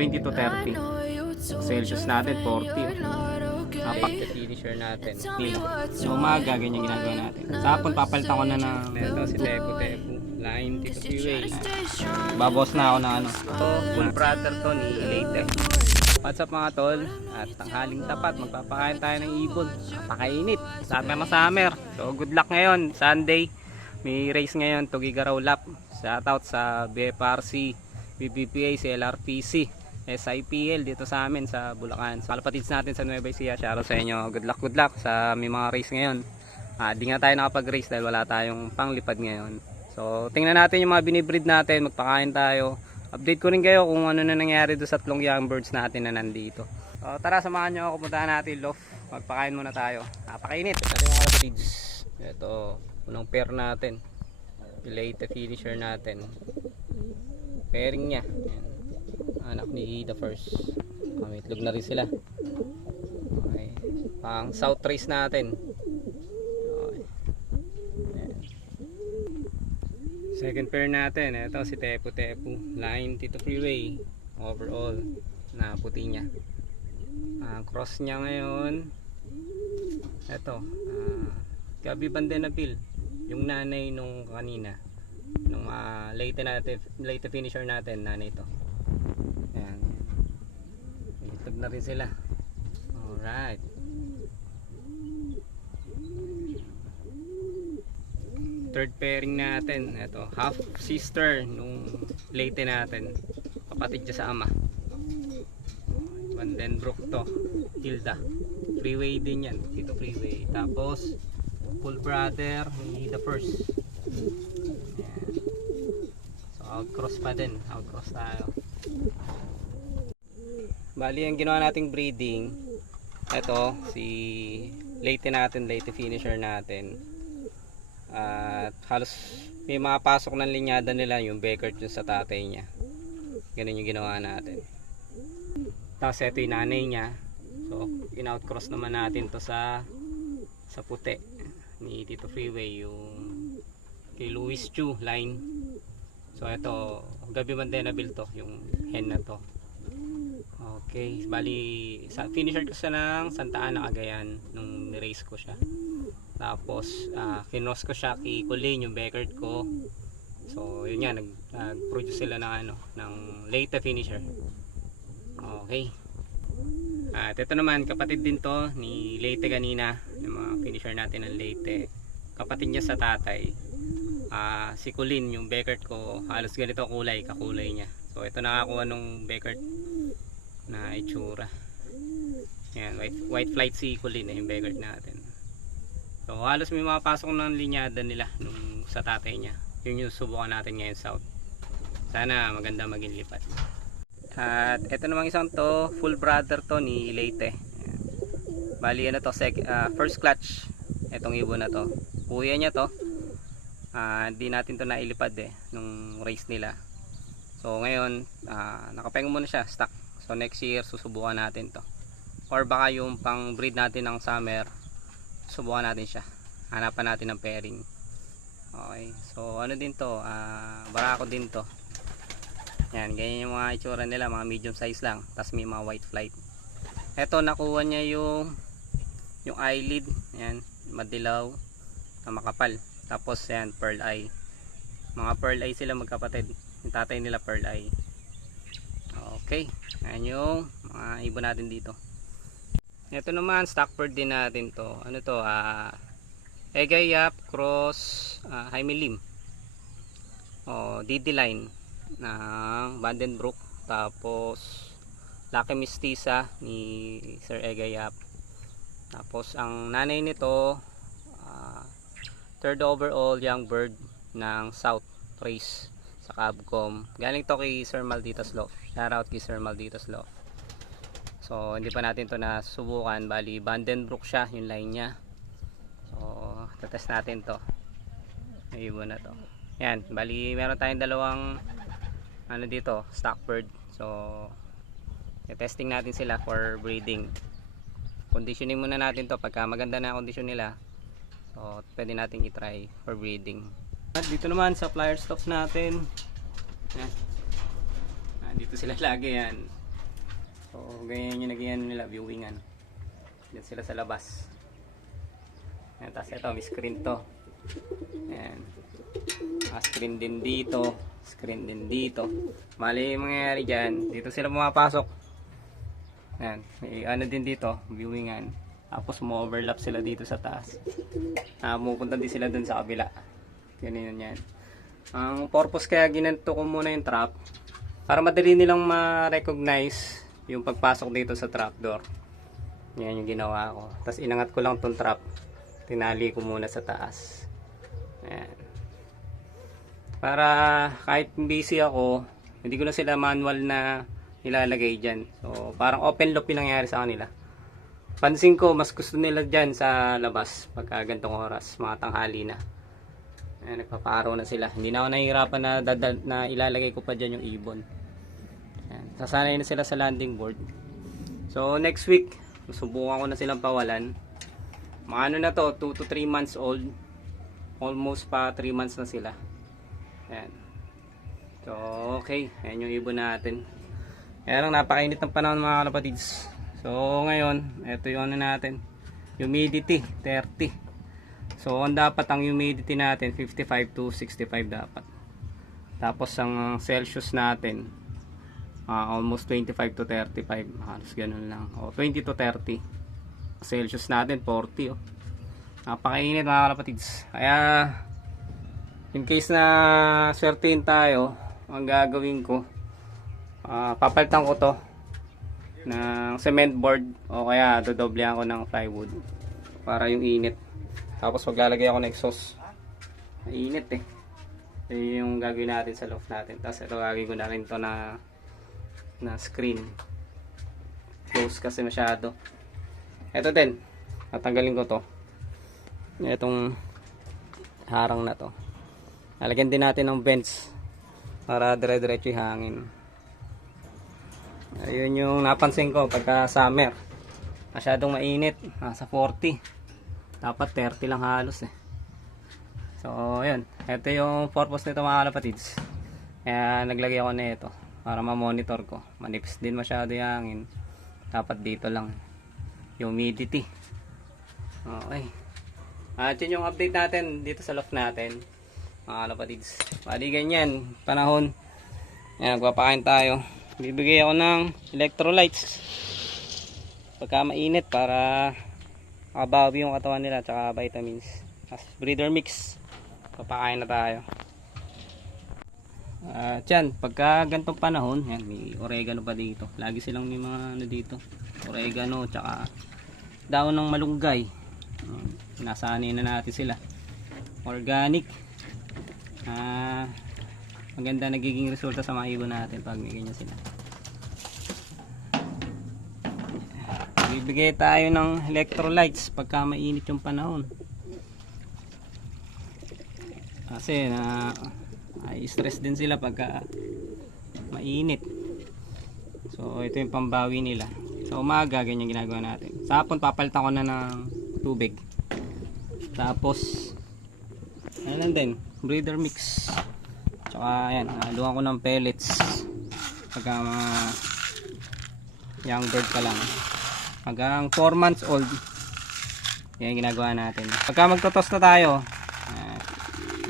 20 to 30. Celsius natin 40. Finisher natin. So umaga, ganyan ginagawa natin. Sa hapon, papalitan ko na ng Ito si Tepu Tepu. Line dito freeway. babos na ako ng ano. Ito, full brother to ni Leyte. What's up mga tol? At tanghaling tapat, magpapakain tayo ng ibon. Napakainit. Summer na summer. So good luck ngayon, Sunday. May race ngayon, Tugigaraw Lap. Shoutout sa BFRC, BBPA, CLRPC, SIPL dito sa amin sa Bulacan. So kalapatids natin sa Nueva Ecija. Shoutout sa inyo. Good luck sa may mga race ngayon. Di nga tayo nakapag-race dahil wala tayong panglipad ngayon. So tingnan natin yung mga binibreed natin, magpakain tayo. Update ko rin kayo kung ano na nangyari doon sa tatlong young birds natin na nandito. So tara, samahan nyo ako, puntahan natin loft. Magpakain muna tayo. Napakainit. Ito yung mga feeds. Ito, unang pair natin. Leyte finisher natin. Pairing niya. Ayan. Anak ni the first. May itlog na rin sila. Okay. Pang south race natin. Okay. Ayan. Second pair natin, ito si Tepu Tepu, line Tito Freeway, overall na puti niya. Cross niya ngayon, ito, Gabi Bandenabil, yung nanay nung kanina, nung late finisher natin, nanay ito. Ayan. Itlog na rin sila. Alright. Third pairing natin, ito, half sister nung Leyte natin, kapatid niya sa ama. Vandenbroek to, Hilda. Freeway din yan, dito freeway. Tapos full brother ni the first. Ayan. So outcross pa din, outcross tayo. Bali ang ginawa nating breeding, ito si Leyte natin, Leyte finisher natin. At halos may mga pasok ng linyada nila yung Beckert yung sa tatay niya. Ganun yung ginawa natin. Tapos ito yung nanay niya. So in-outcross naman natin to sa puti ni Tito Freeway, yung kay Louis Chu line. So ito Gabi Bandenabil to, yung hen na to. Okay, bali finisher ko sa ng Santa Ana, Cagayan nung ni-race ko siya. Tapos kinos ko siya kay Colleen, yung Beckert ko. So yun nga, nag-produce sila ng ng Leyte finisher. Okay. At ito naman, kapatid din to ni Leyte kanina, yung mga finisher natin ng Leyte. Kapatid niya sa tatay. Si Colleen, yung Beckert ko, halos ganito kulay, kakulay niya. So ito nakakuha nung Beckert na itsura. Ayan, white flight si Colleen, yung Beckert natin. So halos may mga pasok ng linyada nila nung sa tatay niya. Yun yung subukan natin ngayon south. Sana maganda maging lipat. At eto namang isang to, full brother to ni Leyte. Bali ano to, first clutch. Etong ibon na to, kuya niya to. Hindi natin to nailipad nung race nila. So ngayon nakapahinga muna siya, stock. So next year susubukan natin to. Or baka yung pang breed natin ng summer, subukan natin siya, hanapan natin ng pairing. Okay, so ano din to, barako din to. Yan, ganyan yung mga itsura nila, mga medium size lang, tas may mga white flight. Eto nakuha niya yung eyelid, yan, madilaw na makapal. Tapos yan, pearl eye. Mga pearl eye sila magkapatid, yung tatay nila pearl eye. Okay, yan yung mga ibon natin dito. Ito naman, stock bird din natin to. Ano to? Egayap cross Jaime Lim. DD line ng Vandenbroek. Tapos Lucky Mestiza ni Sir Egayap. Tapos ang nanay nito, third overall young bird ng South Race sa Cabcom. Galing to kay Sir Malditas Loft. Shout out kay Sir Malditas Loft. So hindi pa natin to nasubukan, bali Vandenbroek siya yung line niya. So tetest natin to, may ibon na to. Yan, bali meron tayong dalawang dito, stock bird. So testing natin sila for breeding. Conditioning muna natin to, pagka maganda na condition nila, so pwede natin i-try for breeding. At dito naman sa flyer stocks natin, yan. Dito sila lagi yan. So, ganyan yung naging nila, viewingan. Diyan sila sa labas. Ayan, tapos ito, may screen to. Ayan. Screen din dito. Screen din dito. Mali yung mangyayari dyan. Dito sila pumapasok. Ayan. May ano din dito, viewingan. Tapos mo-overlap sila dito sa taas. Pupunta din sila dun sa kabila. Ganyan yan. Ang purpose kaya ginanto ko muna yung trap, para madali nilang ma-recognize yung pagpasok dito sa trapdoor. Yan yung ginawa ko. Tapos inangat ko lang tong trap. Tinali ko muna sa taas. Ayan. Para kahit busy ako, hindi ko na sila manual na ilalagay dyan. So parang open loop yung nangyari sa kanila. Pansin ko, mas gusto nila dyan sa labas pagka gantong oras, mga tanghali na. Ayan, nagpaparaw na sila. Hindi na ako nahihirapan na ilalagay ko pa dyan yung ibon. Ayan, sasanay na sila sa landing board. So next week, subukan ko na silang pawalan. Mga ano na to, 2 to 3 months old. Almost pa 3 months na sila. Ayan. So okay, ayan yung ibon natin. Kaya lang napakainit ng panahon mga kalapatids. So ngayon, ito yung ano natin, humidity 30. So ang dapat ang humidity natin 55 to 65 dapat. Tapos ang Celsius natin almost 25 to 35, halos ganun lang. O 20 to 30. Celsius natin 40 oh. Napakainit mga kalapatids. Kaya in case na swertein tayo, ang gagawin ko, papalitan ko to ng cement board o kaya dodoblehan ko ng plywood para yung init. Tapos maglalagay ako ng exhaust. Mainit eh. Ito yung gagawin natin sa loft natin. Tapos ito gagawin ko na rin to na screen. Close kasi masyado. Ito din. Tatanggalin ko to. Itong harang na to. Lalagyan din natin ng vents para dire-diretso yung hangin. Ayun yung napansin ko pagka summer. Masyadong mainit. Nasa 40. Dapat 30 lang halos eh. So ayun, ito yung purpose nito mga kalapatids. Kaya naglagay ako nito para ma-monitor ko. Manipis din masyado yung hangin. Dapat dito lang humidity. Okay. At yun yung update natin dito sa loft natin mga kalapatids. Bali ganyan panahon. Ayan, magpapakain tayo. Bibigay ako ng electrolytes pagka mainit para makabawi yung katawan nila tsaka vitamins. As breeder mix, papakain na tayo. At yan, pagka gantong panahon, yan, may oregano pa dito. Lagi silang may mga ano dito, oregano tsaka daon ng malunggay. Sinasanay na natin sila. Organic. Maganda nagiging resulta sa mga ibon natin pag may ganyan sila. Bibigay tayo ng electrolytes pagka mainit yung panahon. Kasi stress din sila pagka mainit. So ito yung pambawi nila. Sa umaga ganyan ginagawa natin. Sa hapon papalitan ko na ng tubig. Tapos ayan din, breeder mix. Tsaka ayan, haluan ko ng pellets pagka mga young bird pa lang. Hanggang 4 months old, yan ginagawa natin. Pagka magtotos na tayo,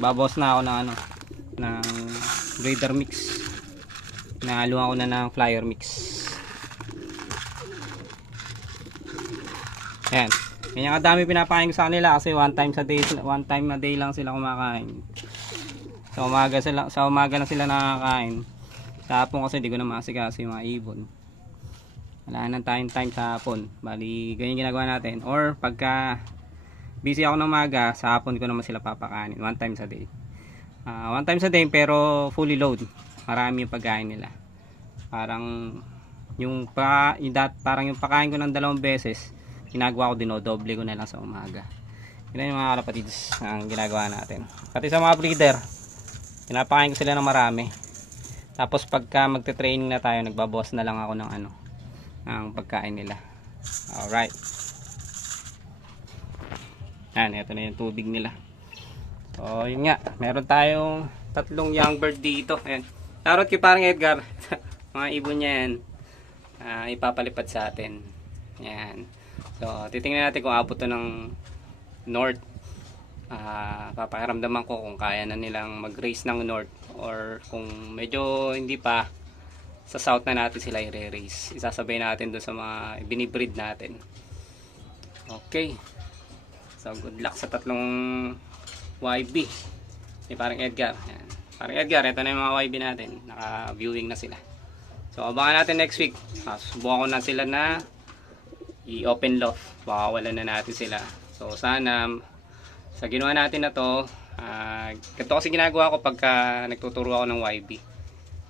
babos na ako ng ng breeder mix. Nahaluan ko na ng flyer mix. Ayan, ganyan kadami pinapakain ko sa kanila kasi one time a day lang sila kumakain. Sa umaga na sila nakakain. Sa hapon kasi di ko na maasikaso yung mga ibon. Wala nang time sa hapon. Bali, ganyan ginagawa natin. Or pagka busy ako ng umaga, sa hapon ko naman sila papakainin. One time a day. One time a day pero fully load. Marami yung pagkain nila. Parang yung pakain ko ng 2 beses, ginagawa ko dinodoble ko na lang sa umaga. Yun yung mga kalapatids ang ginagawa natin. Pati sa mga breeder, pinapakain ko sila ng marami. Tapos pagka magte-training na tayo, nagbabawas na lang ako ng ang pagkain nila. Alright. Yan, ito na yung tubig nila. So, yun nga. Meron tayong 3 young bird dito. Ayan. Tarot kay parang Edgar. Mga ibon niya yan. ipapalipad sa atin. Yan. So, titingnan natin kung abot to ng north. Papakiramdaman ko kung kaya na nilang mag-raise ng north or kung medyo hindi pa, sa south na natin sila i-raise. Isasabay natin doon sa mga binibreed natin. Okay. So, good luck sa tatlong YB. Parang Edgar. Yan. Parang Edgar, ito na yung mga YB natin. Naka-viewing na sila. So, abangan natin next week. Subukan ko na sila na i-open loft. Baka wala na natin sila. So, sana sa ginawa natin na to, ganito kasi ginagawa ko pagka nagtuturo ako ng YB.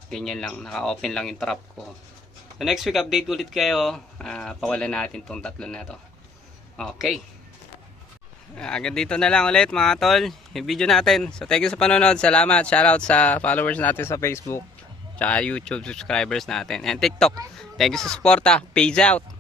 Ganyan lang, naka-open lang yung trap ko. So next week update ulit kayo, pawalan natin tong tatlo na to. Okay. Agad dito na lang ulit mga tol, yung video natin. So thank you sa panonood, salamat, shoutout sa followers natin sa Facebook, tsaka YouTube subscribers natin, and TikTok. Thank you sa suporta, peace out!